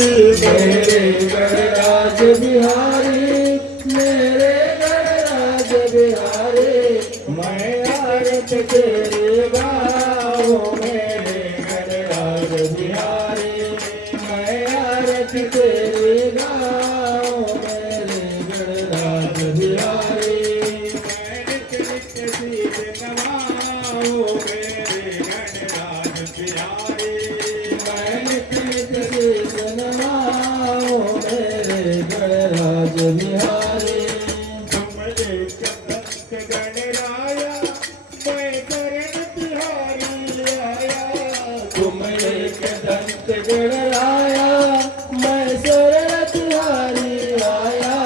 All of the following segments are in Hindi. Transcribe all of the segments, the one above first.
मेरे गणराज बिहारी, मेरे गणराज बिहारी, मैं आरती तेरी गाऊं। मेरे गणराज बिहारी, मैं आरती तेरी गाऊं। मेरे गणराज बिहारी, मैं नित्य नित्य शीश नवाऊं। मेरे गणराज बिहारी, मैं नित्य नित्य शीश नवाऊं। मेरे गणराज बिहारी, तुम एक दंत गणराया, मैं शरण तिहारी आया। तुम एक दंत गणराया, मैं शरण तिहारी आया।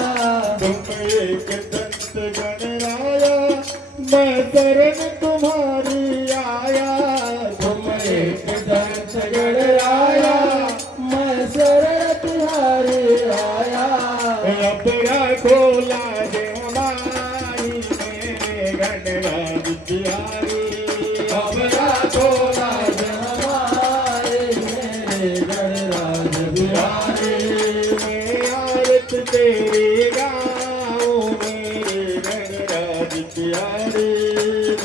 तुम एक दंत गणराया, मैं शरण तुम्हारी आया। तुम एक दंत गणराया, मैं शरण तुम्हारी आया। अब राखो लाज हमारी, मेरे गणराज बिहारी। अब राखो लाज हमारी, मेरे गणराज बिहारी। मैं आरती तेरी गाऊं। मेरे गणराज बिहारी,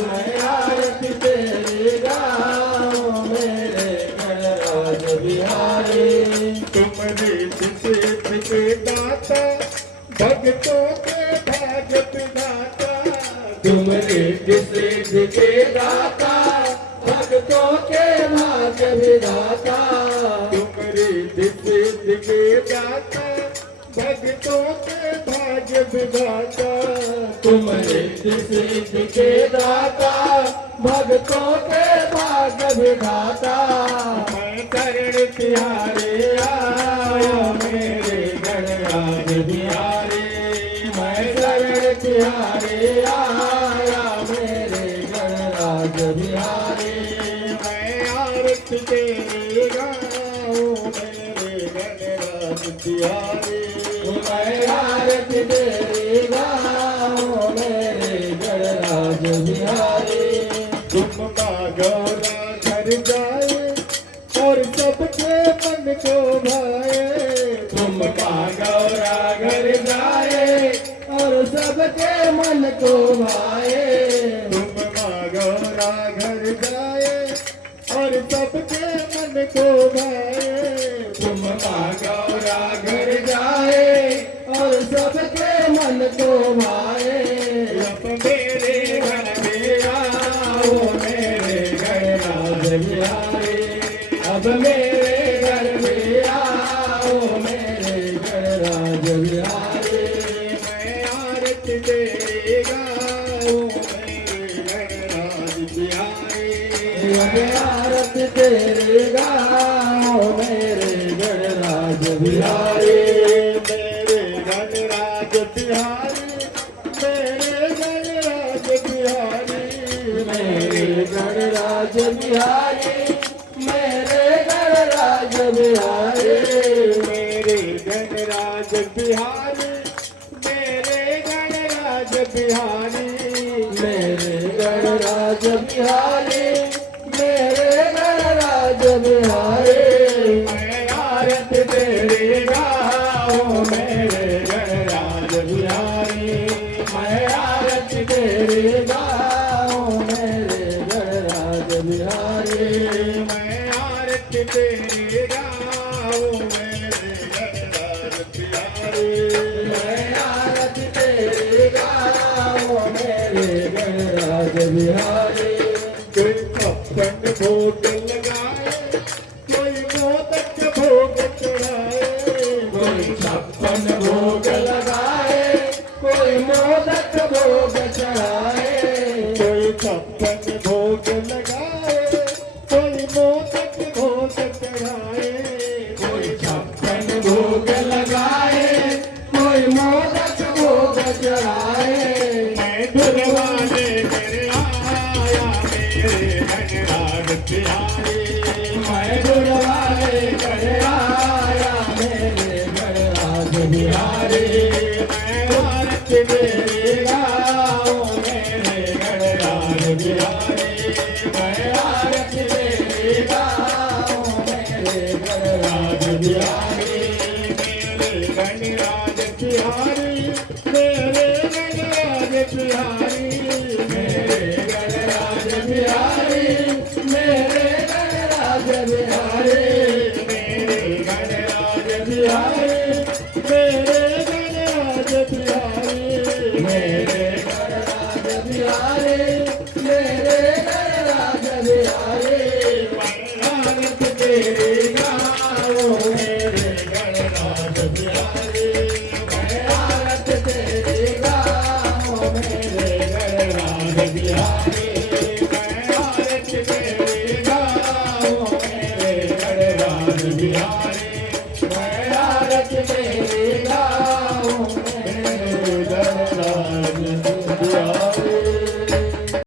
मैं आरती तेरी गाऊं। मेरे गणराज बिहारी, तुम रीति सिद्धि के दाता, भक्तों के भाग्य विधाता। तुम रीति सिद्धि के दाता, भक्तों के भाग्य विधाता। तुम रीति सिद्धि के दाता, भक्तों के भाग्य विधाता। तुम रीति सिद्धि के दाता, भक्तों के भाग्य विधाता। मैं शरण तिहारी आया, मेरे गणराज बिहारी। मैं शरण तिहारी आया, मेरे गणराज बिहारी। मैं आरती तेरी गाऊं। मेरे गणराज बिहारी, मैं आरती तेरी गाऊं। मेरे गणराज बिहारी, तुम गौरा घर जाए और सबके मन को भाए। तुम गौरा घर जाए और सबके मन को भाए। तुम गौरा घर जाए और सबके मन को भाए। तुम गौरा घर जाए और सबके मन को भाए। अब मेरे घर में आओ, मेरे गणराज बिहारी। अब मेरे घर में आओ, मेरे गणराज बिहारी। मैं आरती तेरी गाऊं। मेरे गणराज बिहारी, मैं आरती तेरी गाऊं। मेरे गणराज बिहारी, मेरे गणराज बिहारी। मेरे गणराज बिहारी, मेरे गणराज बिहारी। मेरे गणराज बिहारी, मेरे गणराज बिहारी। मेरे गणराज बिहारी, मेरे गणराज बिहारी। मेरे गणराज बिहारी, मैं आरती तेरी गाऊं। मेरे गणराज बिहारी, मैं आरती तेरी गाऊं। मेरे गणराज बिहारी, मैं आरती तेरी गाऊं। मेरे गणराज बिहारी, मैं आरती तेरी गाऊं। मेरे गणराज बिहारी। कोई छप्पन भोग लगाए, कोई मोदक भोग चढ़ाए। कोई छप्पन भोग लगाए, कोई मोदक भोग चढ़ाए। कोई छप्पन भोग लगाए, कोई मोदक भोग चढ़ाए। कोई छप्पन भोग लगाए, कोई मोदक भोग चढ़ाए। मैं दुर्वाने घर आया, मेरे गणराज बिहारी। मैं दुर्वाने घर आया, मेरे गणराज बिहारी। मैं आरती तेरी गाऊं। मेरे गणराज बिहारी, मैं आरती तेरी गाऊं। मेरे गणराज बिहारी। बिहारी मेरे गणराज बिहारी मेरे गणराज बिहारी मेरे गणराज बिहारी मेरे गणराज बिहारी भारत तेरे